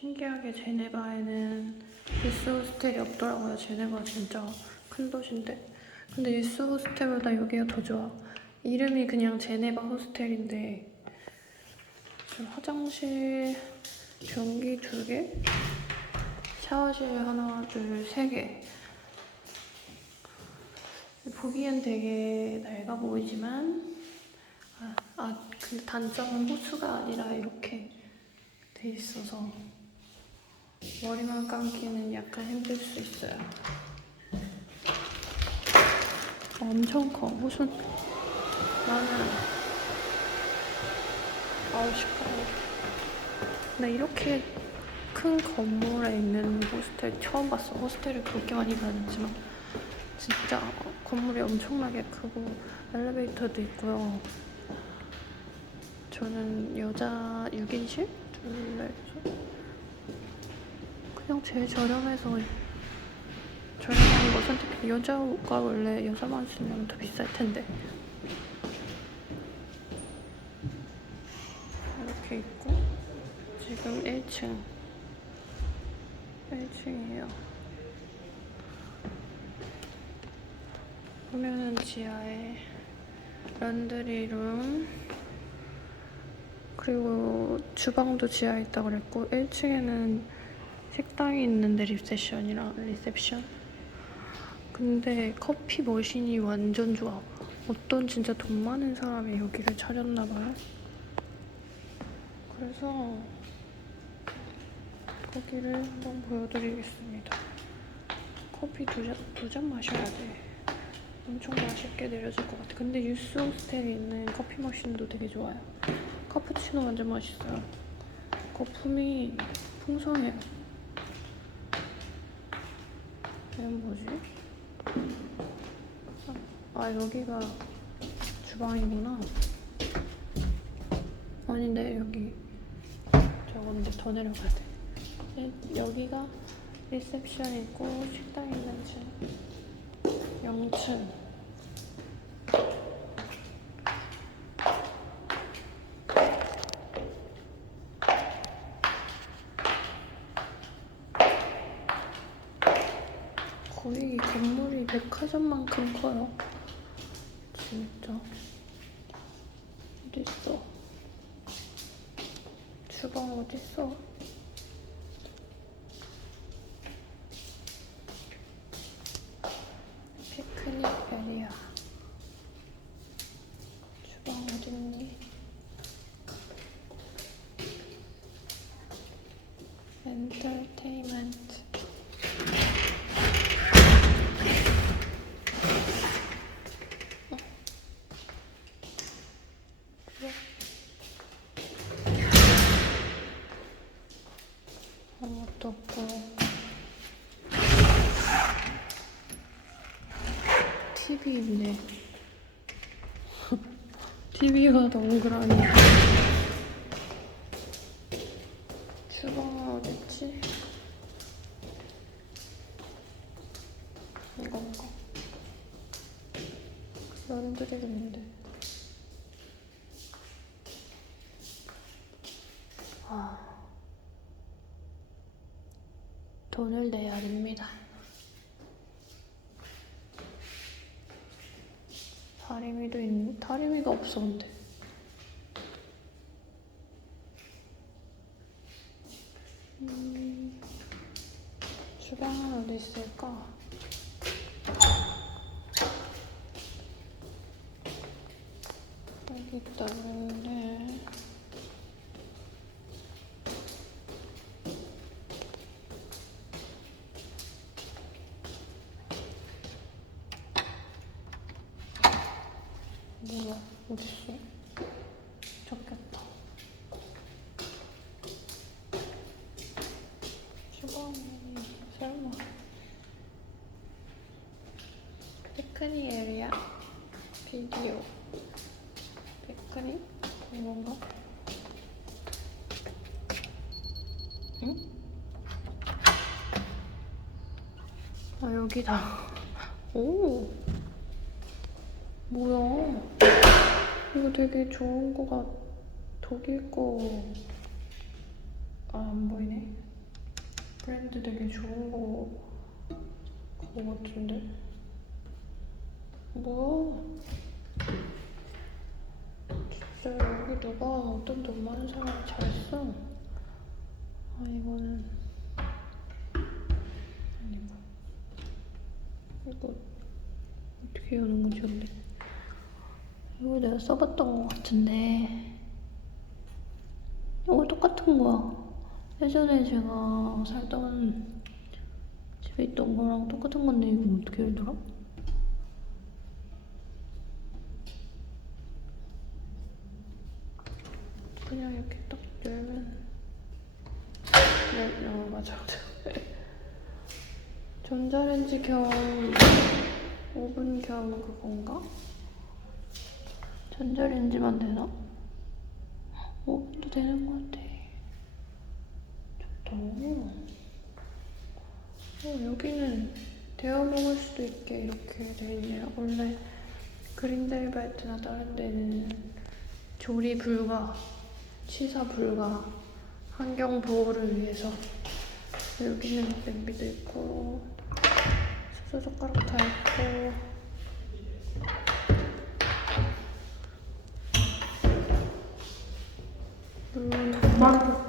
신기하게 제네바에는 유스 호스텔이 없더라고요. 제네바 진짜 큰 도시인데. 근데 유스 호스텔보다 여기가 더 좋아. 이름이 그냥 제네바 호스텔인데 저 화장실 변기 두 개, 샤워실 하나, 둘, 세 개. 보기엔 되게 낡아 보이지만 아, 아, 그 단점은 호수가 아니라 이렇게 돼 있어서 머리만 감기는 약간 힘들 수 있어요. 엄청 커. 호수 나는 아우 시끄러워. 나 이렇게 큰 건물에 있는 호스텔 처음 봤어. 호스텔을 그렇게 많이 다녔지만 진짜 건물이 엄청나게 크고 엘리베이터도 있고요. 저는 여자 6인실? 둘레 그냥 제일 저렴해서 저렴한 거 선택해. 여자가 원래 여자만 쓰면 더 비쌀 텐데. 이렇게 있고 지금 1층 1층이에요. 보면은 지하에 런드리룸 그리고 주방도 지하에 있다고 그랬고 1층에는 식당이 있는데 리셉션이랑 리셉션. 근데 커피 머신이 완전 좋아. 어떤 진짜 돈 많은 사람이 여기를 차렸나 봐요. 그래서 거기를 한번 보여드리겠습니다. 커피 두 잔 두 잔 마셔야 돼. 엄청 맛있게 내려질 것 같아. 근데 유스 호스텔에 있는 커피 머신도 되게 좋아요. 카푸치노 완전 맛있어요. 거품이 풍성해요. 얘는 뭐지? 아 여기가 주방이구나. 아닌데 여기 저건데 더 내려가야 돼. 네, 여기가 리셉션이고 식당 있는 층. 0층. 거의 이 건물이 백화점만큼 커요. 진짜. 어딨어? 주방 어딨어? 피크닉 에리아. 주방 어딨니? 엔터테인먼트. 아무것도 없고 TV 있네 TV가 동그라미 주방은 어딨지? 이건가? 런드리가 있는데 아 돈을 내야 됩니다. 다리미도 있는 다리미가 없어 근데. 음, 주방은 어디 있을까? 여기 있다 그랬는데. 어딨어? 적겠다. 주방이 설마. 피크닉 에리아 비디오. 피크닉? 이건가? 응? 아, 여기다. 오! 뭐야? 이거 되게 좋은 거가 독일 거. 아, 안 보이네. 브랜드 되게 좋은 거 그거 같은데? 뭐야? 진짜 여기 누가 어떤 돈 많은 사람이 잘했어? 아 이거는. 아니고. 이거 어떻게 여는 거지 근데 이거 내가 써봤던 거 같은데 이거 똑같은 거야 예전에 제가 살던 집에 있던 거랑 똑같은 건데 이거 어떻게 열더라? 그냥 이렇게 딱 열면 네, 어, 맞아 전자레인지 겸 오븐 겸 그건가? 전자레인지만 되나? 오븐도 되는 것 같아. 좋다. 어, 여기는 데워 먹을 수도 있게 이렇게 돼 있네요. 원래 그린델벨트나 다른 데는 조리 불가 취사 불가 환경 보호를 위해서 여기는 냄비도 있고 수저 젓가락 다 있고 물론